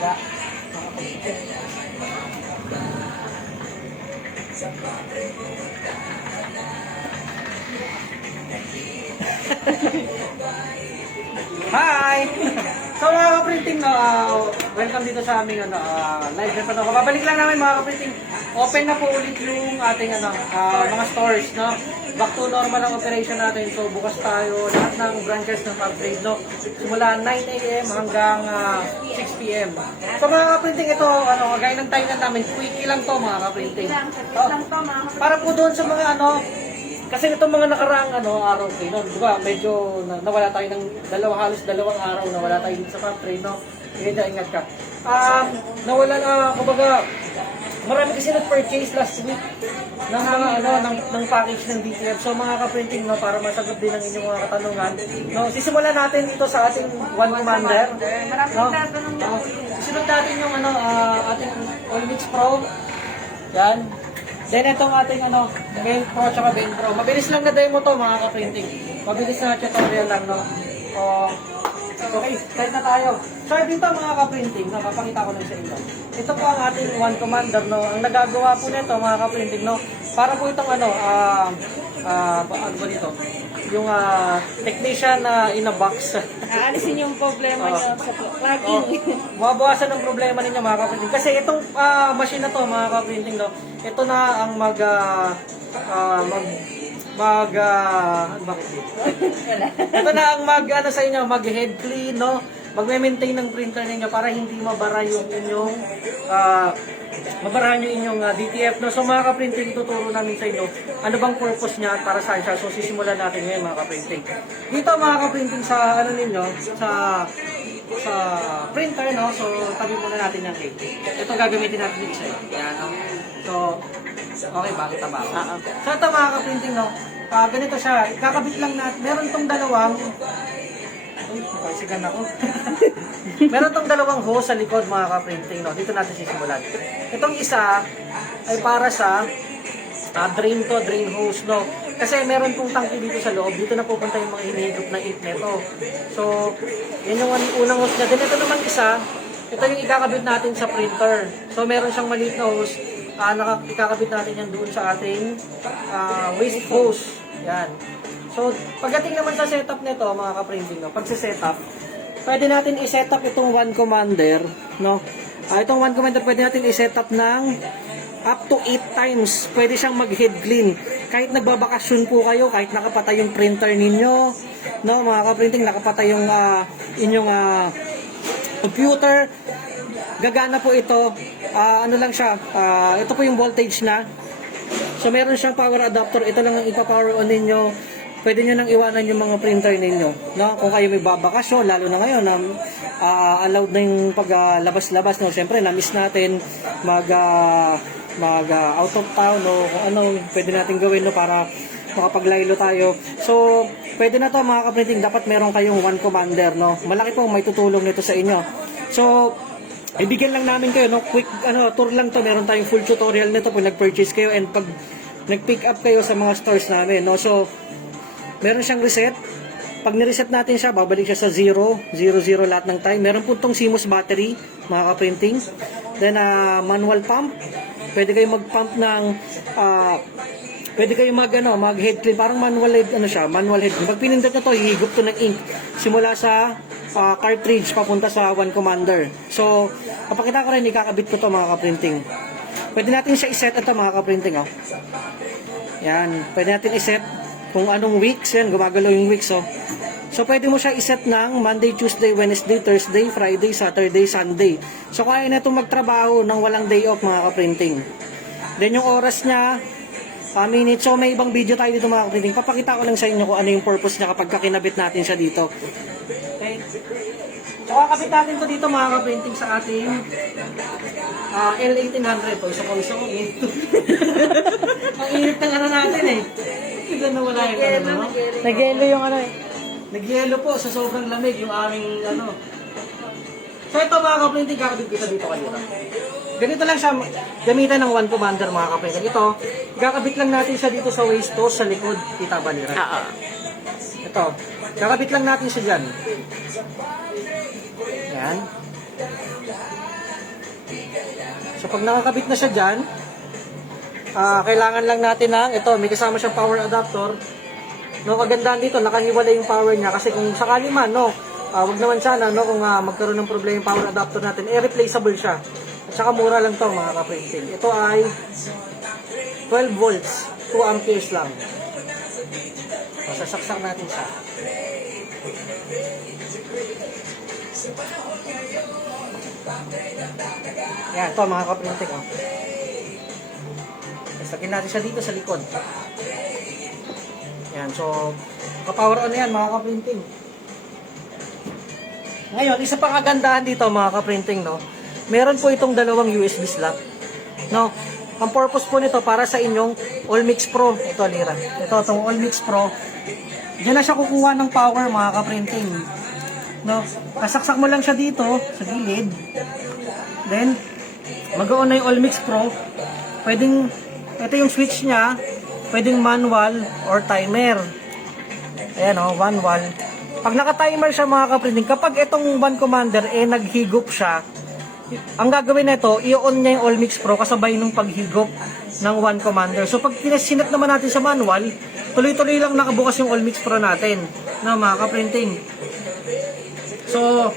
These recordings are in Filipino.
Yeah. Hi! So mga kaprinting, no, welcome dito sa aming live na to. Babalik lang namin mga kaprinting. Open na po ulit yung ating mga stores. No? Back to normal ang operation natin. So bukas tayo lahat ng branches ng upgrade. No? Simula 9 a.m. hanggang 6 p.m. So mga kaprinting, ito, gaya ng time namin, quickie lang to mga kaprinting. Para po doon sa mga kasi itong mga nakaraang araw kayo, no? Diba, medyo nawala tayo ng halos dalawang araw, nawala tayo dito sa factory, no? Ingat ka. Nawala na, kumbaga, marami kasi nag-purchase last week ng mga ng package ng DTF. So mga ka-printing, no, para masagot din ang inyong mga katanungan. No, sisimulan natin dito sa ating One Commander. No? Sisunod natin yung ating Olmix Pro. Yan. Then itong ating Main Pro at Ben Pro. Mabilis lang na demo to mga ka-printing. Mabilis na tutorial lang, no. Okay, start na tayo. So dito mga ka-printing, no, papakita ko lang sa inyo. Ito po ang ating One Commander, no. Ang nagagawa po nito mga ka-printing, no, para po itong ano ba dito? Yung technician in a box. Aalisin yung problema niyo sa plugging. Mabawasan ang problema ninyo mga ka-printing. Kasi itong machine na to mga ka-printing, no, ito na ang ito na ang sa inyo, mag-head clean, no? Magme-maintain ng printer ninyo para hindi mabara yung inyong mabarahan yung inyong DTF, no? So mga ka-printing, ituturo namin sa inyo ano bang purpose niya at para saan siya. So sisimulan natin ngayon mga ka-printing. Dito mga ka-printing sa ninyo, sa printer, no? So tabi muna natin yung cake. Ito gagamitin natin isa. Yan, no? So okay, bakit tama ako? So ito mga ka-printing, no? Ganito siya, kakabit lang natin. Meron tong dalawang sigan ako. Meron tong dalawang hose sa likod mga ka-printing, no? Dito natin sisimulan. Itong isa ay para sa drain hose, no? Kasi meron pong tangke dito sa loob. Dito na pupunta yung mga hinihigop na ink nito. So, yan yung unang hose niya. Then ito naman isa, ito yung ikakabit natin sa printer. So, meron siyang maliit na hose. Ikakabit natin yan doon sa ating waste hose. Yan. So, pagdating naman sa setup nito, mga ka-printing, no, pag setup, pwede natin i-setup itong One Commander, no? Itong One Commander, pwede natin i-setup ng up to 8 times. Pwede siyang mag-head clean. Kahit nagbabakasyon po kayo, kahit nakapatay yung printer ninyo, no, mga ka-printing, nakapatay yung inyong computer, gagana po ito. Ano lang siya, ito po yung voltage na. So, meron siyang power adapter. Ito lang ang ipa-power on ninyo. Pwede nyo nang iwanan yung mga printer ninyo. No? Kung kayo may babakasyon, lalo na ngayon, allowed na yung paglabas-labas. No? Siyempre, na-miss natin mag out of town, no? Kung ano pwede natin gawin, no? Para makapaglaylo tayo. So, pwede na to mga kaprinting. Dapat meron kayong One Commander. No? Malaki pong may tutulong nito sa inyo. So, ibigyan lang namin kayo, no? Quick tour lang to. Meron tayong full tutorial nito pag nag-purchase kayo and pag nag-pick up kayo sa mga stores namin, no? So, meron siyang reset. Pag ni-reset natin siya, babalik siya sa 0, 0, 0 lahat ng time. Meron po itong CMOS battery, mga ka-printing. Then, manual pump. Pwede kayo mag-pump ng, pwede kayo mag-head clean. Parang manual head, manual head. Pag pinindot na to, hihigop to ng ink. Simula sa cartridge, papunta sa One Commander. So, kapakita ko rin, ikakabit ko to mga ka-printing. Pwede natin siya iset ito mga ka-printing, oh. Yan, pwede natin iset kung anong weeks, yan, gumagalaw yung weeks, oh. So, pwede mo siya iset ng Monday, Tuesday, Wednesday, Thursday, Friday, Saturday, Sunday. So, kaya na itong magtrabaho ng walang day off, mga ka-printing. Then, yung oras niya, minutes. So, may ibang video tayo dito, mga ka-printing. Papakita ko lang sa inyo kung ano yung purpose niya kapag kinabit natin siya dito. Okay. So, kakabit natin to dito, mga ka-printing, sa ating L1800. So, isa ko, eh. Ang init ng natin, eh. Bigla na wala yung no? Nag-yelo yung Nag-yelo po sa sobrang lamig yung aming So ito mga ka-printing, kakabit kita dito kanina. Ganito lang siya, gamitan ng One Commander mga ka-printing. Ito, kakabit lang natin siya dito sa waist hose sa likod, kita ba nila? Ito, kakabit lang natin siya dyan. Yan. So pag nakakabit na siya dyan, kailangan lang natin ng, ito, may kasama siyang power adapter. No, kagandahan dito, nakahiwalay yung power niya. Kasi kung sakali man, no, wag naman sana, no, kung magkaroon ng problema yung power adapter natin, replaceable siya. At saka mura lang to mga kaprinting. Ito ay 12 volts, 2 amperes lang. So, sasaksak natin siya. Yan, ito mga kaprinting. Oh. Lagyan natin siya dito sa likod. Yan, so, ka-power on na yan mga kaprinting. Ngayon, isa pang kagandahan dito mga kaprinting, no? Meron po itong dalawang USB slot. No? Ang purpose po nito para sa inyong Allmix Pro. Ito, Lira. Ito, itong Allmix Pro. Diyan na siya kukuha ng power mga kaprinting. No? Kasaksak mo lang siya dito sa gilid. Then, mag-on na yung Allmix Pro. Pwedeng, ito yung switch niya. Pwedeng manual or timer. Ayan o, manual. Pag naka-timer siya mga kaprinting, kapag itong one commander naghigop siya, ang gagawin nito, i-on niya yung Allmix Pro kasabay nung paghigop ng one commander. So pag sinat naman natin sa manual, tuloy-tuloy lang nakabukas yung Allmix Pro natin na mga kaprinting. So,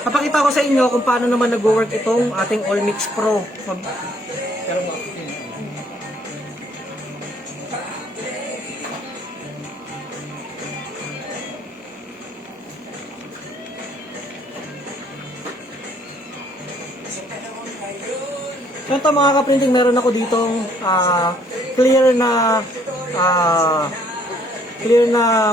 papakita ko sa inyo kung paano naman nag-work itong ating Allmix Pro. So ito mga kaprinting, meron ako ditong clear na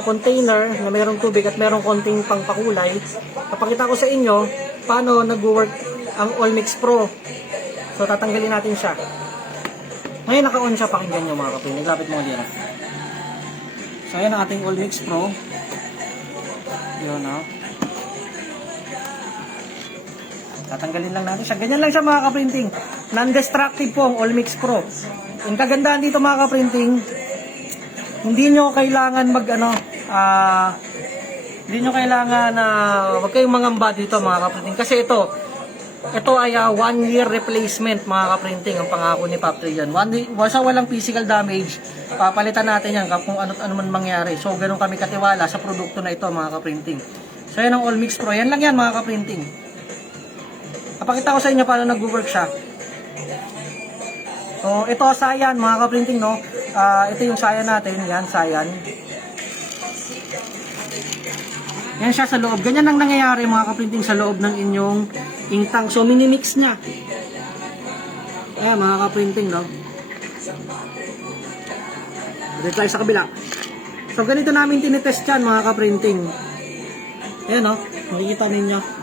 container na mayroong tubig at mayroong konting pangpakulay. Papakita ko sa inyo paano nag-work ang Allmix Pro. So tatanggalin natin siya. Ngayon naka-on siya, pakinggan nyo mga kaprinting. Lapit mo dito. So ayan ang ating Allmix Pro. Yun o. Tatanggalin lang natin siya. Ganyan lang siya mga kaprinting. Non-destructive po ang Allmix Pro. Ang kagandahan dito mga kaprinting, hindi nyo kailangan hindi nyo kailangan wag kayong mangamba dito mga kaprinting. Kasi ito ay 1 year replacement mga kaprinting ang pangako ni Factory yan. Sa walang physical damage, papalitan natin yan kung ano man mangyari. So ganun kami katiwala sa produkto na ito mga kaprinting. So yan ang Allmix Pro. Yan lang yan mga kaprinting. Papakita ko sa inyo paano nag-work siya. So, ito sayan mga kaprinting, no? Ito yung sayan natin. Yan, sayan. Yan siya sa loob. Ganyan ang nangyayari mga kaprinting sa loob ng inyong ink tank. So, minimix niya. Ayan mga kaprinting, no? Dito tayo sa kabila. So, ganito namin tinitest yan mga kaprinting. Ayan, no? Makikita ninyo.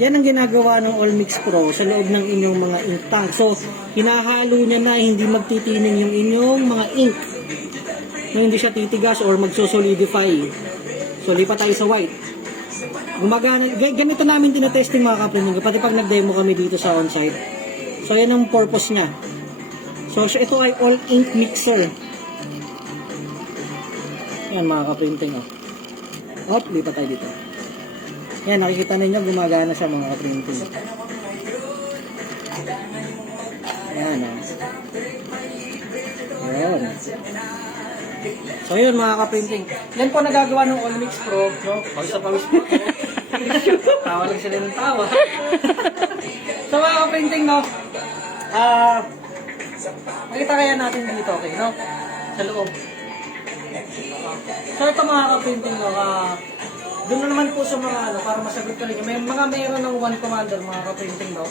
Yan ang ginagawa ng Allmix Pro sa loob ng inyong mga ink tank. So, hinahalo niya na hindi magtitining yung inyong mga ink. Na hindi siya titigas or magsosolidify. So, lipat tayo sa white. Gumagana, ganito namin tinatesting mga kaprinting. Pati pag nag-demo kami dito sa on-site. So, yan ang purpose niya. So, ito ay all ink mixer. Yan mga kaprinting. Oh, lipat tayo dito. Yan, nakikita ninyo, gumagana siya mga kaprinting. Yan, Yan. So, yun mga kaprinting. Yan po nagagawa ng Allmix Pro, no? Pawis na pawis po. Tawa lang sila ng tawa. So, mga kaprinting, no? Makita kaya natin dito, okay, no? Sa loob. So, ito mga kaprinting, no? Doon na naman po sa mga para masagot ko rin. Meron ng one commander mga kaprinting, no?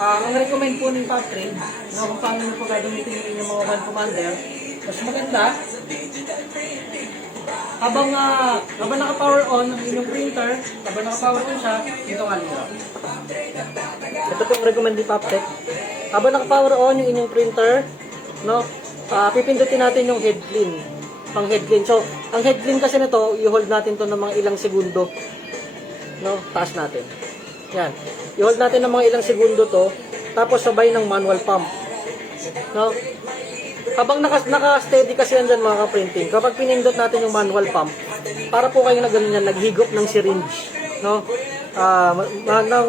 Ang recommend po ng factory, no, kung paano nyo po gagamitin yung inyong mga one commander, mas maganda, habang naka-power on ang inyong printer, habang naka-power on siya, dito nga nila. Ito po yung recommend ni Paptech. Habang naka-power on yung inyong printer, no, pipindutin natin yung head clean. Pang head clean. So, ang head clean kasi nito, i-hold natin to ng mga ilang segundo. No, taas natin. Yan. I-hold natin ng mga ilang segundo to, tapos sabay ng manual pump. No? Habang naka-steady kasi yan dyan mga kaprinting, kapag pinindot natin yung manual pump, para po kayo na ganyan, naghigop ng syringe. No?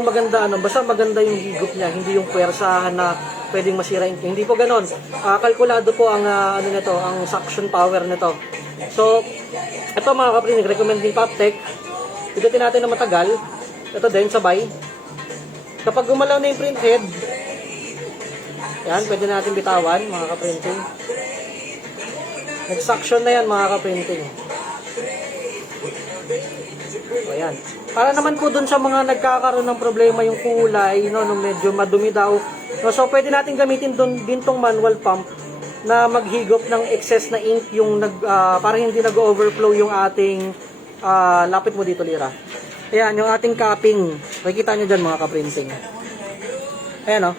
maganda basta maganda yung higop niya, hindi yung puwersahan na pwedeng masira yung hindi po ganon. Kalkulado po ang ano nito, ang suction power nito. So ito mga kapatid, recommend din Poptech. Pigutin natin na matagal. Ito din sabay. Kapag gumalaw na yung print head, yan, pwede natin bitawan mga kaprinting. Nag-suction na yan mga kaprinting. Ayan. Para naman po dun sa mga nagkakaroon ng problema yung kulay, no, nung medyo madumi daw. No, so pwede natin gamitin din tong manual pump na maghigop ng excess na ink yung para hindi nag-overflow yung ating lapit mo dito, Lira. Ayan, yung ating capping. Makikita nyo dyan mga kaprinting. Ayan, no.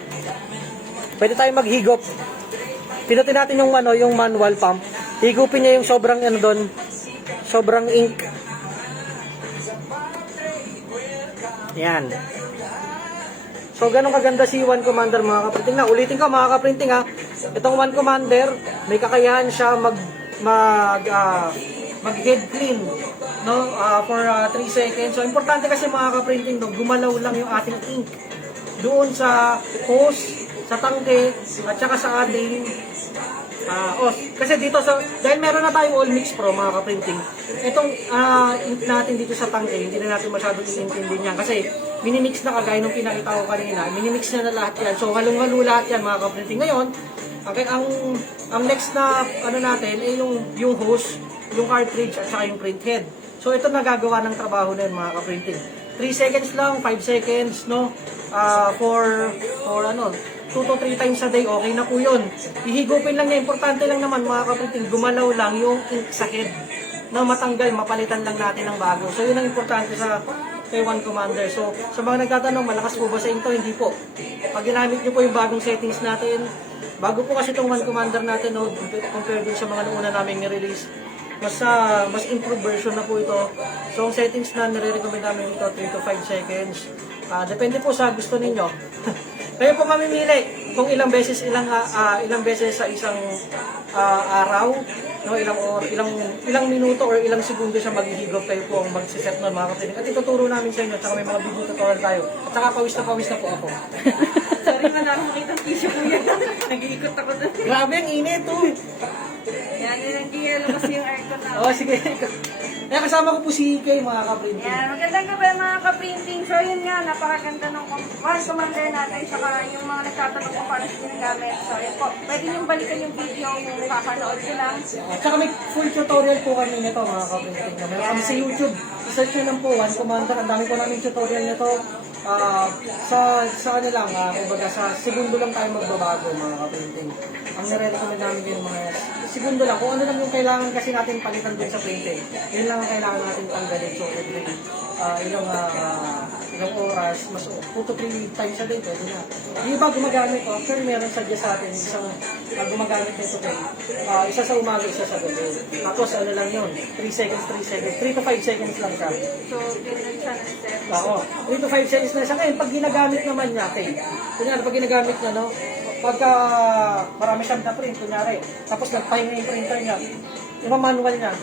Pwede tayong maghigop. Pinutin natin yung yung manual pump. Higupin niya yung sobrang doon, sobrang ink. Yan. So, ganun kaganda si One Commander mga kaprinting. Ulitin ko mga kaprinting ha. Itong One Commander, may kakayahan siya mag-head clean, no? For 3 seconds. So, importante kasi mga kaprinting, no, gumalaw lang yung ating ink doon sa hose, sa tangke, at saka sa ating kasi dito dahil meron na tayong All Mix Pro mga kaprinting, itong ink natin dito sa tangke, hindi na natin masyadong iintindi niyan kasi minimix na kagaya nung pinakita ko kanina, minimix na lahat yan. So halong-halo lahat yan mga kaprinting. Ngayon, okay, ang next na natin ay yung hose, yung cartridge at saka yung print head. So ito nagagawa ng trabaho na yun mga kaprinting. 3 seconds lang, 5 seconds, no? For 2 to 3 times a day, okay na po yun. Ihigupin lang niya, importante lang naman mga kaprinting, gumalaw lang yung ink sa head na matanggal, mapalitan lang natin ng bago. So yun ang importante sa kay One Commander. So sa mga nagtatanong, malakas po ba sa ink to? Hindi po. Pag ginamit niyo po yung bagong settings natin, bago po kasi itong One Commander natin, no, compared dun sa mga nauna naming ni-release, mas improved version na po ito. So ang settings na nire-recommend namin ito, 3 to 5 seconds. Depende po sa gusto ninyo. Kayo po mamimili kung ilang beses sa isang araw, no, ilang minuto or ilang segundo siya maghihigop. Kayo po ang magsiset nun mga kapatid. At ituturo namin sa inyo, at saka may mga video tutorial tayo. At saka pawis na po ako. Sorry, wala akong makita ng tissue ko yan. Nag-iikot ako doon. Grabe ang init, Yan, hindi labas yung aircon na. Oh, sige. Kaya kasama ko po si Kay, mga kaprinting. Yan, magandang gabi mga ka-printing. So yun nga, napakaganda ng One Commander natin. Saka yung mga nagtatanong kung paano siya ginagamit. So yun po, pwede niyong balikan yung video kung kakanood ko lang. At saka may full tutorial po kami nito mga kaprinting. Meron kami sa YouTube. I-search nyo lang po, One Commander. Ang dami po namin tutorial nito. Sa ano lang, kumbaga sa segundo lang tayo magbabago mga kaprinting. Ang nire-recommend namin yung mga segundo lang. Kung ano lang yung kailangan kasi natin palitan dun sa printing. Yun lang ang kailangan natin tanggalin. So every ilang oras, mas 2 to 3 times a day, pwede na. Yung iba gumagamit ko, actually meron suggest sa atin, isang gumagamit nito kay isa sa umaga, isa sa gabi. Tapos ano lang yun, 3 seconds, 3 to 5 seconds lang siya. So, ganun siya ng step. Oo, 3 to 5 seconds na siya. Ngayon, pag ginagamit naman niya, kunyari, pag ginagamit niya, no, pagka marami siyang na-print, kunyari, tapos nagpahinga yung printer niya, yung manual niya,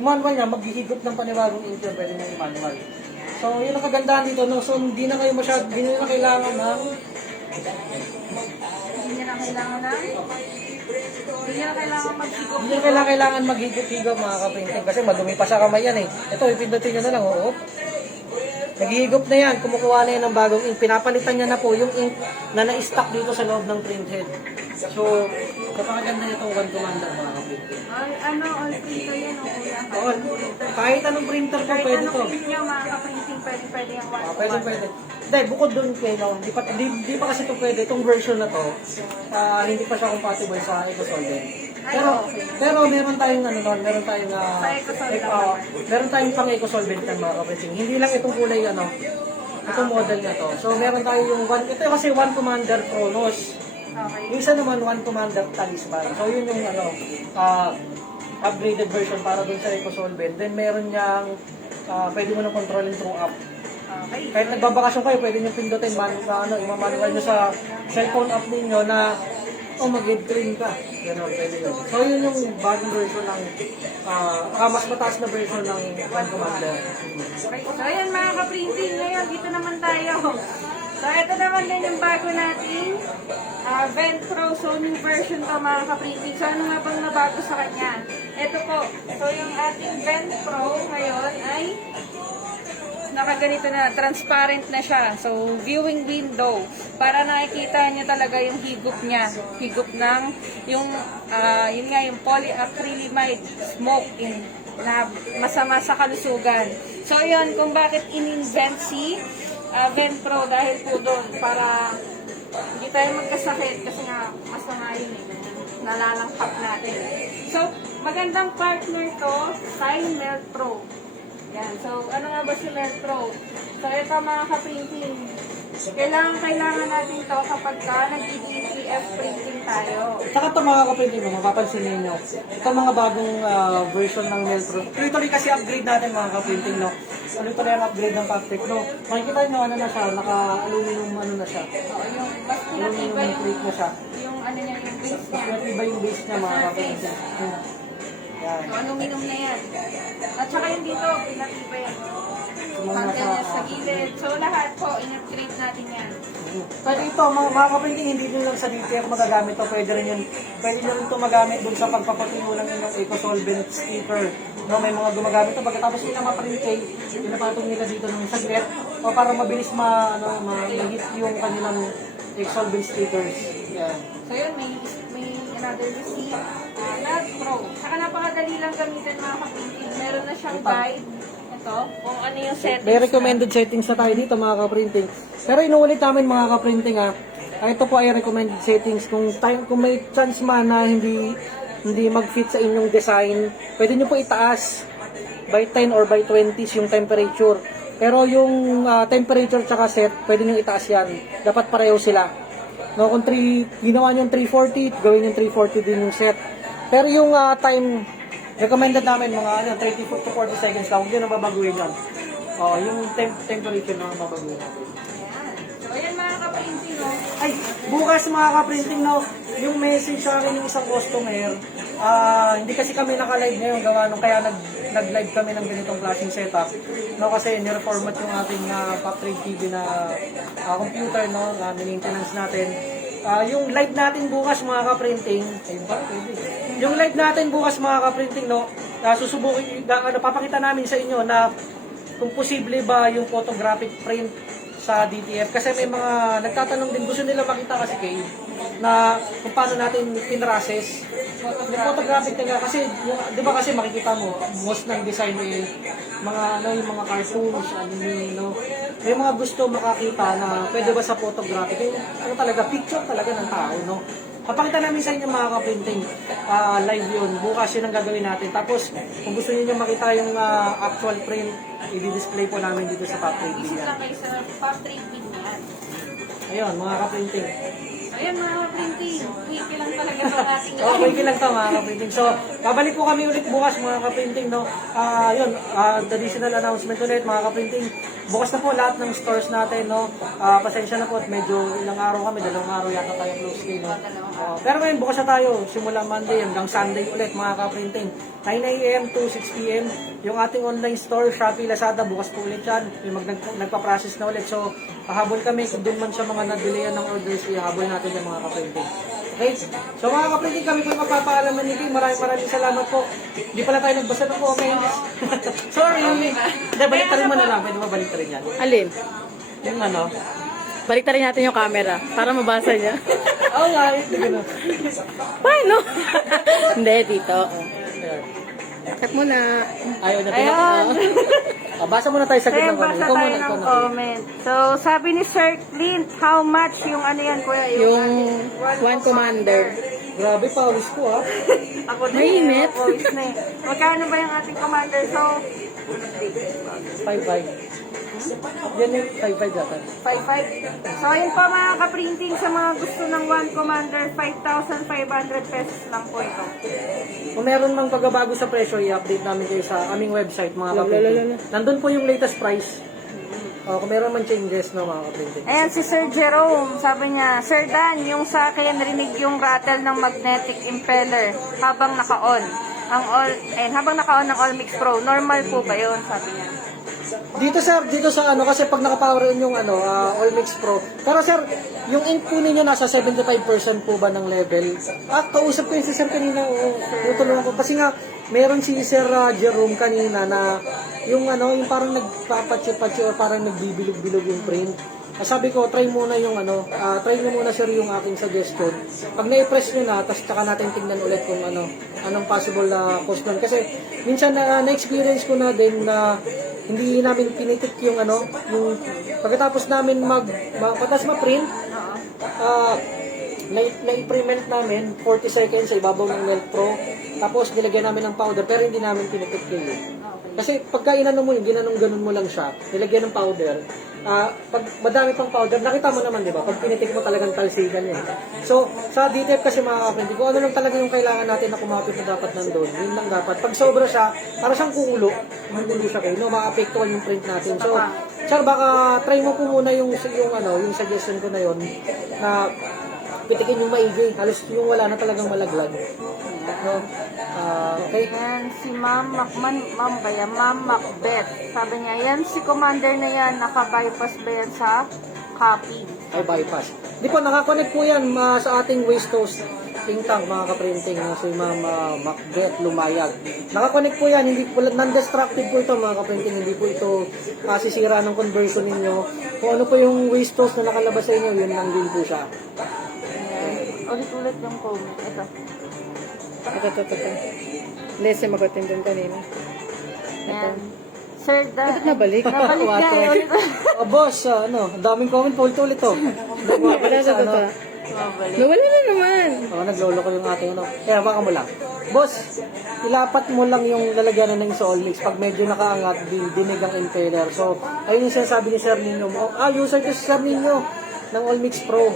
manual niya, maghihigop ng panibagong ink yun, pwede niya i-manual. So, yun ang kagandahan dito, no? So, hindi na kailangan ng maghigop-higop mga kaprinting kasi madumi pa sa kamay yan eh. Ito, ipindutin nyo na lang, oo. Naghihigop na yan, kumukuha na yan ng bagong ink. Pinapalitan niya na po yung ink na na-stock dito sa loob ng print head. So, napakaganda nito One Commander mga kaprinting. All printer yan o kuya? Oo, kahit anong printer po Kahit pwede anong to. print nyo mga ka-printing, pwede yung One Pwede. Hindi, bukod doon kayo, hindi pa kasi ito pwede, itong version na to, hindi pa siya compatible sa EcoSolvent. Pero meron tayong meron tayong pang EcoSolvent ng mga kapatid. Hindi lang itong kulay itong model na to. So meron tayong ito kasi One Commander Chronos. Okay. Yung isa naman One Commander Talisman. So yun yung upgraded version para dun sa EcoSolvent. Then meron niyang pwede mo na controlling through app. Okay. Kahit nagbabakasyon kayo, pwede nyo pindutin, i-manual nyo sa cellphone app ninyo na o mag-head crane ka. Ganon, pwede yun. So, yun yung bagong version ng, mas mataas na version ng One Commander. Okay. So, ayan mga ka-printing. Ngayon, dito naman tayo. So, ito naman din yung bago nating Ventro. So, new version to mga ka-printing. So, ano nga bang nabago sa kanya? Ito po. So, yung ating Ventro ngayon ay nakaganito na, transparent na siya. So, viewing window. Para nakikita nyo talaga yung higop niya. Higop ng, yung, yun nga, yung polyacrylamide smoke na masama sa kalusugan. So, yun, kung bakit in-invent si Ventro dahil po doon para hindi tayo magkasakit kasi nga masama yun nalalangkap natin. So, magandang partner to kay Melt Pro. Yan. So, ano nga ba si Melt Pro? So, ito mga ka-printing. Kailangan natin to kapag nag-DTF printing tayo. Saka ito mga kaprinting, mapapansin ninyo, ito mga bagong version ng Meltro. Tuloy-tuloy kasi upgrade natin mga kaprinting, no? Tuloy-tuloy ang upgrade ng Paptec, no? Makikita nyo, ano na siya, naka-aluminum ano na siya. So, yung mas Aluminum pinatiba yung, plate na siya. yung ano niya, yung base niya. Iba yung base niya mga kaprinting. Yan. So, aluminum na yan. At saka yung dito, pinatiba yan. Yung Hanggang nasa- yan sa gilid. So, lahat po, in-upgrade natin yan. Pero ito, mga kaprinting, hindi nyo lang sa DTF magagamit to. Pwede rin yun. Pwede nyo rin ito magamit dun sa pagpapatungo ng inyong eco-solvent sticker. No, may mga gumagamit ito. Pagkatapos nila ma-printing, pinapatong nila dito ng saglit o para mabilis ma-hit yung kanilang eco-solvent stickers. Yan. So, yun, may another receipt. Not Pro. Saka napakadali lang gamitin mga kapintin. Meron na siyang guide. Ito, kung ano yung settings. May recommended settings na tayo dito mga kaprinting. Pero inuulit namin mga kaprinting ito po ay recommended settings. Kung may chance man na hindi mag-fit sa inyong design, pwede nyo po itaas by 10 or by 20 yung temperature. Pero yung temperature tsaka set, pwede nyo itaas yan. Dapat pareho sila. No, kung ginawa nyo yung 340, gawin yung 340 din yung set. Pero yung time, recommended namin mga 30 to 40 seconds lang. Huwag nyo na babaguhin yan. Yung temperature na babaguhin natin. Ayan. So, ayan mga kaprinting, no? Ay, bukas mga ka-printing, no, yung message sa akin yung isang customer, hindi kasi kami naka-live ngayon, gawa nung kaya nag-live kami ng ganitong klaseng setup. No, kasi nireformat yung ating Paptrade TV na computer, no, na maintenance natin. Yung live natin bukas mga ka-printing, ayun ba, pwede. Yung live natin bukas mga ka-printing, no, susubukin, papakita namin sa inyo na kung posible ba yung photographic print sa DTF. Kasi may mga nagtatanong din, gusto nila makita kasi kayo na kung paano natin pinrases. Yung photographic nga kasi, di ba kasi makikita mo, most ng design yung mga cartoons, anime, no? May mga gusto makakita na pwede ba sa photographic. Yung talaga, picture talaga ng tao, no? Papakita namin sa inyo mga ka-printing, live yun. Bukas yun ang gagawin natin. Tapos, kung gusto niyo makita yung actual print, i-display po namin dito sa Paptrade Visit yan. lang kayo sa Paptrade pin yan. Ayun, mga ka-printing. So, ayan mga kaprinting. Wiki lang talaga itong ating Okay lang to mga ka-printing. So, babalik po kami ulit bukas mga ka-printing, no? Yun, traditional announcement ulit mga ka-printing. Bukas na po lahat ng stores natin, no? Pasensya na po at medyo ilang araw kami, 2 araw yata tayo close day, no? Pero ngayon, bukas na tayo, simula Monday hanggang Sunday ulit mga ka-printing. 9 a.m. to 6 p.m. Yung ating online store, Shopee, Lazada, bukas po ulit yan. Yung nagpa-process na ulit. So, pahabol kami, kung doon man siya mga na-delayan ng orders, ihabol natin yung mga ka-printing. Okay? So mga ka-printing, kami po magpapaalaman ni Kim. Maraming salamat po. Hindi pala tayo nagbasa ng comments. Sorry. Hindi, baliktarin mo na lang. Pwede mo baliktarin yan. Alin? Yung ano. Baliktarin natin yung camera para mabasa niya. Oo nga, ito gano'n. Paano? Hindi, dito. Ayan. Cut mo na. Ayaw na Ayan. Basa muna tayo sa Ayan, gitna basa tayo ng comment. So, sabi ni Sir Clint, how much yung ano yan, kuya? Yung One Commander. Grabe, pawis ko ha. Ako din. Mainit. Voice na eh. Magkano ba yung ating commander? So, 5-5. Yan yung 5-5 yata. 5.5. So, ayun pa mga ka-printing sa mga gusto ng One Commander, 5,500 pesos lang po ito. Kung meron mang pagbabago sa presyo, i-update namin kayo sa aming website mga kapatid. Nandun po yung latest price. Kung meron man changes, no, mga kaprinting. Ayan, si Sir Jerome, sabi niya, Sir Dan, yung sa akin, narinig yung rattle ng magnetic impeller habang naka-on. Habang naka-on ng All Mix Pro, normal po ba yun? Sabi niya. Dito sir, dito sa ano, kasi pag naka-power in yung ano, All Mix Pro. Pero sir, yung ink po ninyo nasa 75% po ba ng level? Kausap ko yung si sir kanina, tutulungan ko. Kasi nga, meron si Sir Jerome kanina na yung ano, yung parang nagpapatsi-patsi or parang nagbibilog-bilog yung print. Sabi ko, try muna yung ano, try nyo muna sir yung aking suggestion. Pag na-press nyo na, tapos tsaka natin tingnan ulit kung ano, anong possible na cause nun. Kasi minsan na-experience ko na din na hindi namin pinitik yung ano, yung pagkatapos namin pagkatapos ma-print, na-implement namin 40 seconds sa ibabaw ng Melt Pro. Tapos nilagyan namin ng powder pero hindi namin pinitik yun. Kasi pagka inano mo yun, ginanong-ganon mo lang siya, nilagyan ng powder. Pag madami pang powder, nakita mo naman, di ba? Pag pinitik mo talagang talsigan yan. So, sa DTF kasi mga kapatid, kung ano lang talaga yung kailangan natin na kumapit na dapat nandun, yun lang dapat. Pag sobra siya, para siyang kulo, magulo siya kayo, no? Maapektuhan yung print natin. So, sir, baka try mo po muna yung suggestion ko na yun, na pitikin yung maigi. Halos yung wala na talagang malaglag. No? Okay. Ayan, si Ma'am Macbeth. Sabi niya, yan si Commander na yan, naka-bypass ba yan sa copy? Ay, bypass. Di po, nakakonect po yan sa ating waste hose think tank, mga kaprinting, na si Ma'am Macbeth Lumayag. Nakakonect po yan, hindi po, non-destructive po ito, mga kaprinting, hindi po ito masisira ng conversion ninyo. Kung ano po yung waste hose na nakalabas sa inyo, yun lang din po siya. Ulit-ulit yung comment. Ito. Ito. Hindi, simagutin dun kanina. Ayan. Sir Dan. Bakit nabalik? Nabalik ka. Water. Boss, ang daming comment po ulit to. Wala sa ito. Nabalik. Nawala na naman. Naglolo ko yung ating ano. Kaya baka mo lang. Boss, ilapat mo lang yung lalagyan na ng sa All Mix. Pag medyo nakaangat, dinig ang impeller. So, ayun yung sinasabi ni Sir Nino. User ko si Sir Nino ng All Mix Pro.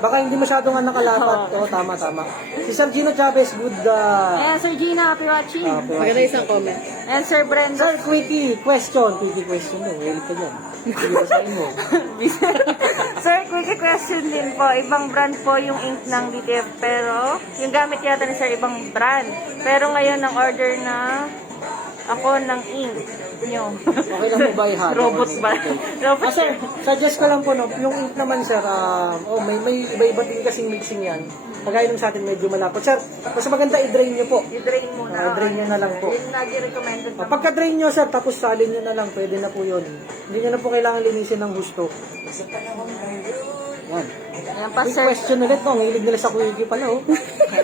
Baka hindi masyado nga nakalapat. Tama. Si Sir Gino Chavez, good. Ayan, Sir Gina, happy watching. Maganda isang comment. Ayan, Sir Brenda. Sir, quickie question. Quickie question no. Wait ka dyan. Hindi basahin mo. Sir, quick question din po. Ibang brand po yung ink ng DTF, pero yung gamit yata ni Sir ibang brand. Pero ngayon, ang order na ako ng ink nyo. Okay lang mo ba i-hot? Robot ba? Robot. Sir, suggest ko lang po, no, yung ink naman, sir, may iba-iba din kasing mixing yan. Kagaya nung sa atin medyo malapot. Sir, mas maganda i-drain nyo po. I-drain muna. I-drain nyo na lang po. Yung nag-recommended naman. Pagka-drain nyo, sir, tapos salin nyo na lang, pwede na po yun. Hindi nyo na po kailangan linisin ng gusto. Yan. Ayan pa, Big Sir. question ulit po, ang hilig nila sa quickie pala,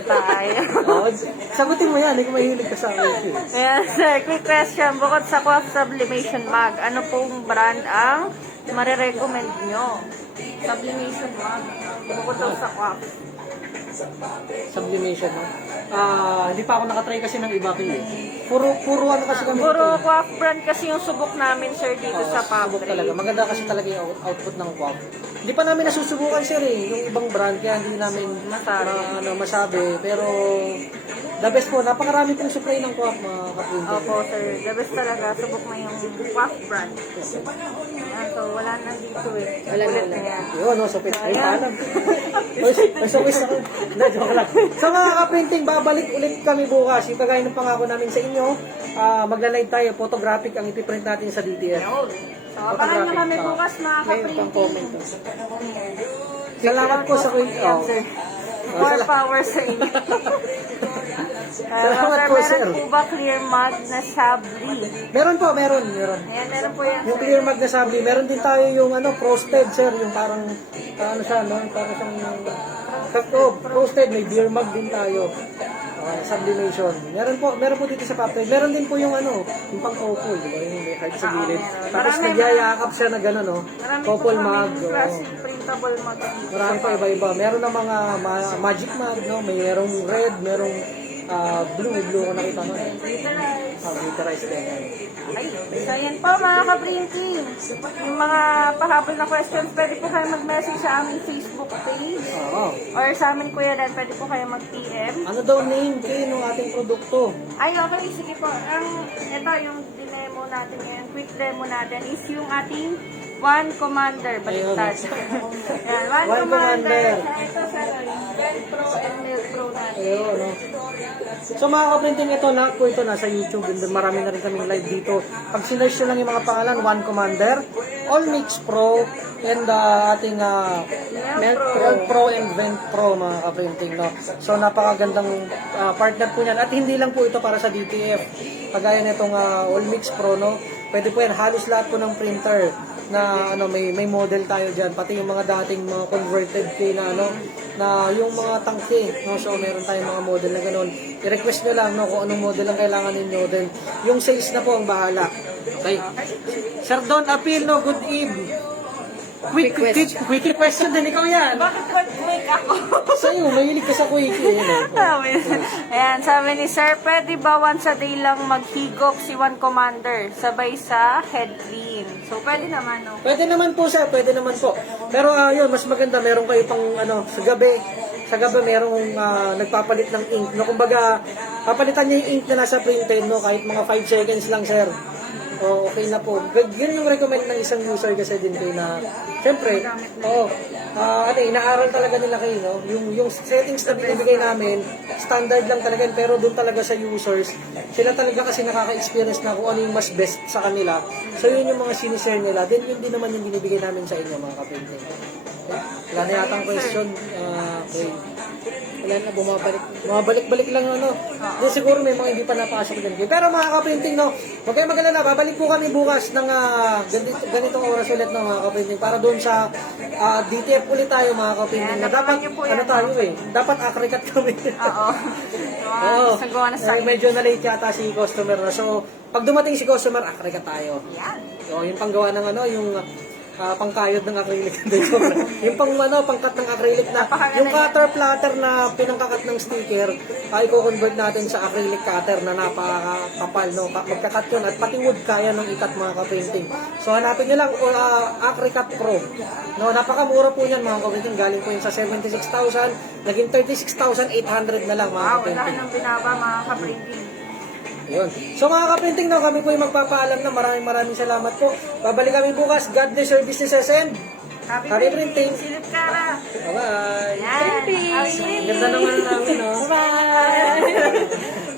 Tayo. Sagutin mo yan, hindi ko mahilig ka sa quickie. Ayan, Sir, quick question. Bukod sa Coaf Sublimation Mag, ano pong brand ang marirecommend nyo? Sublimation Mag. Bukod daw sa Coaf. Sublimation, no? Hindi pa ako nakatry kasi ng iba kayo. Puro ano kasi kami. Puro Coaf brand kasi yung subok namin, Sir, dito sa Subok factory. talaga. Maganda kasi talaga yung output ng Quack. Hindi pa namin nasusubukan, sir, yung ibang brand, kaya hindi namin masabi. Pero, the best po, napakarami pong supply ng Quack, mga kaprinting. Opo, Sir. The best talaga. Subok mo yung Coaf brand. Ayan, so, wala na dito eh. Wala na. Ayan. Yun, no, so, ay, paalam. Joke lang. So, mga kaprinting, babalik ulit kami bukas. Yung kagaya ng pangako namin sa inyo, magla-live tayo, photographic ang ipiprint natin sa DTF. So, abangan nyo kami bukas, mga kaprinting. Salamat po sa Ayan, Sir. More power sa inyo. Salamat po, sir. Meron po ba clear mug na sabli? Meron po, meron. Ayan, meron po yan, Yung sir. clear mag na sabli, meron din tayo yung frosted, sir, yung parang ano siya, no? Parang siyang frosted, may beer mug din tayo. Sublimation. Meron po dito sa factory. Meron din po yung yung pang couple, di ba? Yung may heart sa gilid. meron. Tapos Marami, nagyayakap siya na gano'n, no? Marami po Couple kami mug. classic printable mug. Marami pa iba-iba. Meron na mga magic mug, no? Merong red, merong blue ko nakita mo. Glitterized din. Ay, so yan po mga ka-printing. Yung mga pahabol na questions, pwede po kayo mag-message sa aming Facebook page. Oo. Or sa amin Kuya Dan, pwede po kayo mag-PM. Ano daw name kayo ng ating produkto? Ay, okay, sige po. Ito yung dinemo natin ngayon, quick demo natin, is yung ating One Commander. Baliktad. Yan, One One Commander. Commander. Ito sa Pen Pro and Nail Pro natin. Ayun, no? So mga kaprinting, ito lahat po ito nasa YouTube. And marami na rin kaming live dito. Pag sinerge nyo lang yung mga pangalan, One Commander, All Mix Pro, and ating Nail Pro. Nail Pro and Vent Pro, mga kaprinting, no? So napakagandang partner po niyan. At hindi lang po ito para sa DTF. Kagaya nitong All Mix Pro, no? Pwede po yan, halos lahat po ng printer na may model tayo diyan, pati yung mga dating mga converted kay na na yung mga tangke, no? So meron tayong mga model na ganoon. I-request nyo lang, no, kung anong model ang kailangan ninyo, then yung sales na po ang bahala. Okay. Sir Don Apil, no, good eve. Quick question din, ikaw yan. Bakit quick ako? Sa'yo, mahilig ka sa quickie. Ayan, sabi ni Sir, pwede ba once a day lang maghigop si One Commander sabay sa head clean? So, pwede naman, no? Pwede naman po sir, pwede naman po. Pero yun, mas maganda, meron kayo pang sa gabi. Sa gabi merong nagpapalit ng ink. No, kumbaga, papalitan niya yung ink na nasa printed, no, kahit mga 5 seconds lang sir. O, okay na po. Yun yung recommend ng isang user kasi din kayo na, syempre, inaaral talaga nila kayo, no? Yung settings na binibigay namin, standard lang talaga, pero doon talaga sa users, sila talaga kasi nakaka-experience na kung ano yung mas best sa kanila. So yun yung mga sinishare nila, then yun din naman yung binibigay namin sa inyo, mga kapintin. Okay? Wala na yatang question. Okay. Wala na, Bumabalik-balik lang Then siguro may mga hindi pa napasok din. Pero mga kaprinting, no, huwag kayong mag-alala, babalik po kami bukas ng ganitong oras ulit, no, mga kaprinting, para doon sa DTF ulit tayo, mga kaprinting. Na dapat, tayo dapat akrikat kami. Oo. Oo. Nagawa na sa Medyo na-late yata si customer na. So, pag dumating si customer, akrikat tayo. Yan. So, yung panggawa ng yung pangkayod ng acrylic. Yung pangkat ng acrylic na, yung cutter platter na pinangkakat ng sticker, i-convert natin sa acrylic cutter na napakapal, no? Magkakat yun, at pati wood kaya ng ikat, mga ka-painting. So hanapin nyo lang, Acrycat Pro. No, napakamura po yan, mga ka-painting. Galing po yun sa 76,000, naging 36,800 na lang, mga Wow, wala ka-painting. nang binaba, mga ka-printing. Yun. So mga kaprinting, no, kami po yung magpapaalam na maraming salamat po. Babalik kami bukas. God bless your businesses and happy printing. Silip Kara. Bye-bye. Yan. Printing. Ganda naman namin, no? Bye!